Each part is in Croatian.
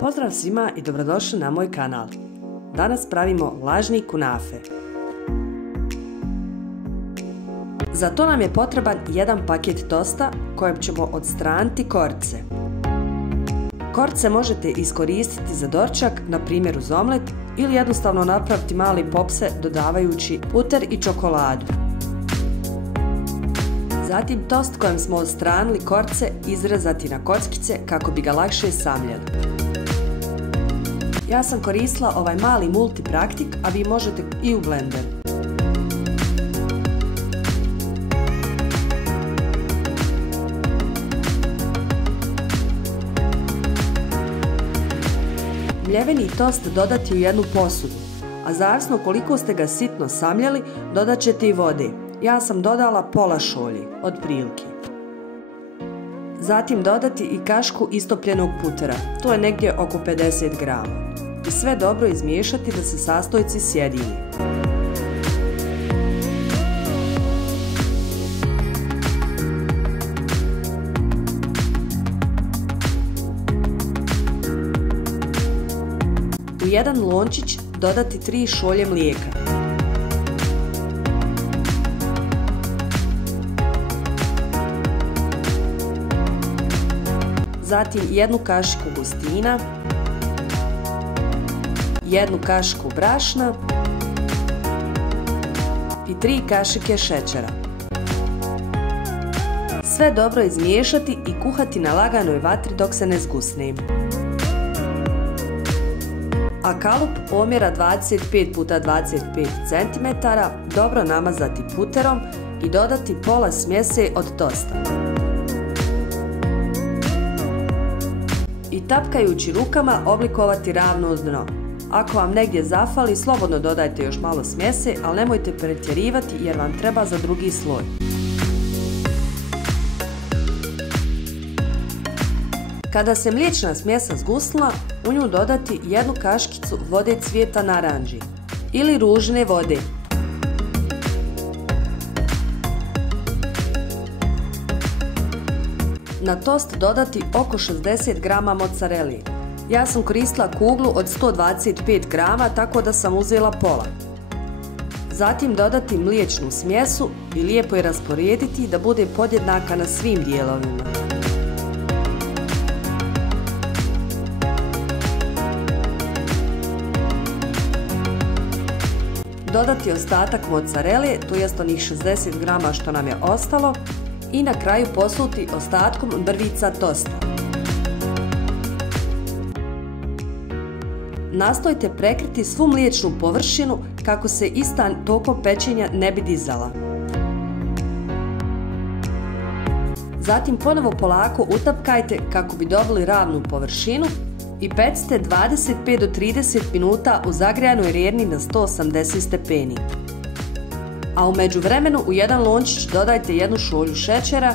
Pozdrav svima i dobrodošli na moj kanal. Danas pravimo lažni kunafe. Za to nam je potreban jedan paket tosta kojem ćemo odstraniti korce. Korce možete iskoristiti za doručak, na primjer uz omlet, ili jednostavno napraviti mali popse dodavajući puter i čokoladu. Zatim tost kojem smo odstranili korce izrezati na kockice kako bi ga lakše samljeli. Ja sam koristila ovaj mali multipraktik, a vi možete i u blenderu. Mljeveni tost dodati u jednu posudu, a zavisno koliko ste ga sitno samljeli, dodat ćete i vode. Ja sam dodala pola šolje, otprilike. Zatim dodati i kašku istopljenog putera, to je negdje oko 50 grama. I sve dobro izmiješati da se sastojci sjedine. U jedan lončić dodati 3 šolje mlijeka. Zatim jednu kašiku gustina, jednu kašiku brašna i 3 kašike šećera. Sve dobro izmiješati i kuhati na laganoj vatri dok se ne zgusne. A kalup omjera 25x25 cm dobro namazati puterom i dodati pola smjese od tosta. I tapkajući rukama oblikovati ravno dno. Ako vam negdje zafali, slobodno dodajte još malo smjese, ali nemojte pretjerivati jer vam treba za drugi sloj. Kada se mliječna smjesa zgusnula, u nju dodati jednu kaškicu vode cvijeta naranči ili ružne vode. Na tost dodati oko 60 grama mozzarelle. Ja sam koristila kuglu od 125 grama, tako da sam uzela pola. Zatim dodati mliječnu smjesu i lijepo je rasporediti da bude podjednaka na svim dijelovima. Dodati ostatak mozzarelle, to jest onih 60 grama što nam je ostalo, i na kraju posuti ostatkom mrvica tosta. Nastojte prekriti svu mliječnu površinu kako se ista tokom pečenja ne bi dizala. Zatim ponovo polako utapkajte kako bi dobili ravnu površinu i pecite 25 do 30 minuta u zagrijanoj rjerni na 180 stepeni. A u međuvremenu u jedan lončić dodajte jednu šolju šećera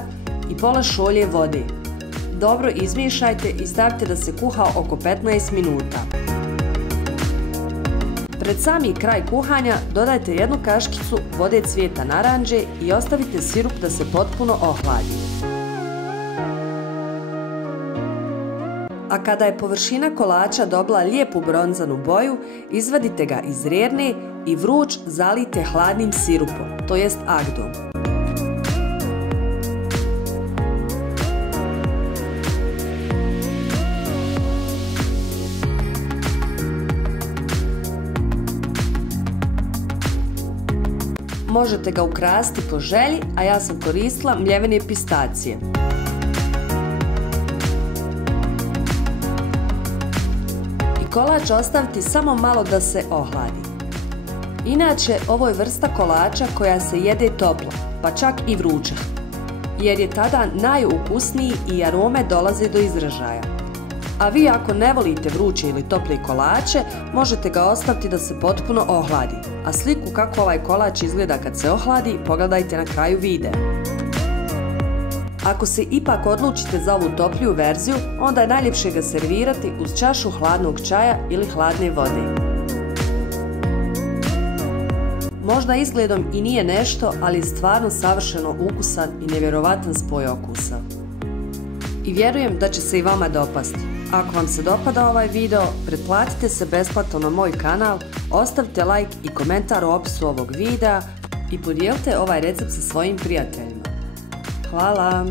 i pola šolje vode. Dobro izmiješajte i stavite da se kuha oko 15 minuta. Pred sami kraj kuhanja dodajte jednu kaškicu vode cvijeta naranče i ostavite sirup da se potpuno ohladi. A kada je površina kolača dobila lijepu bronzanu boju, izvadite ga iz rjerne i vruć zalijte hladnim sirupom, to jest agdom. Možete ga ukrasiti po želji, a ja sam koristila mljevene pistacije. I kolač ostaviti samo malo da se ohladi. Inače, ovo je vrsta kolača koja se jede topla, pa čak i vruća, jer je tada najukusniji i arome dolaze do izražaja. A vi ako ne volite vruće ili tople kolače, možete ga ostaviti da se potpuno ohladi. A sliku kako ovaj kolač izgleda kad se ohladi, pogledajte na kraju videa. Ako se ipak odlučite za ovu topliju verziju, onda je najljepše ga servirati uz čašu hladnog čaja ili hladne vode. Možda izgledom i nije nešto, ali je stvarno savršeno ukusan i nevjerovatan spoj okusa. i vjerujem da će se i vama dopasti. Ako vam se dopada ovaj video, pretplatite se besplatno na moj kanal, ostavite like i komentar u opisu ovog videa i podijelite ovaj recept sa svojim prijateljima. Hvala!